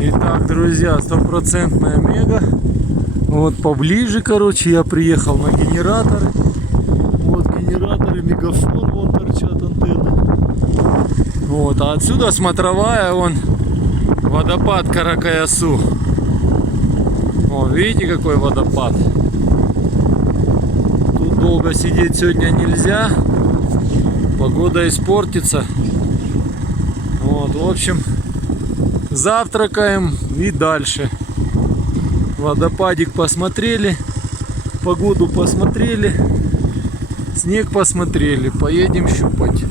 Итак, друзья, стопроцентная мега. Вот поближе, короче, я приехал на генераторы. Вот генераторы, мегафон, вон торчат антенны. Вот, а отсюда смотровая, вон водопад Каракаясу. О, видите, какой водопад? Тут долго сидеть сегодня нельзя. Погода испортится. Вот, в общем, завтракаем и дальше. Водопадик посмотрели, погоду посмотрели, снег посмотрели. Поедем щупать.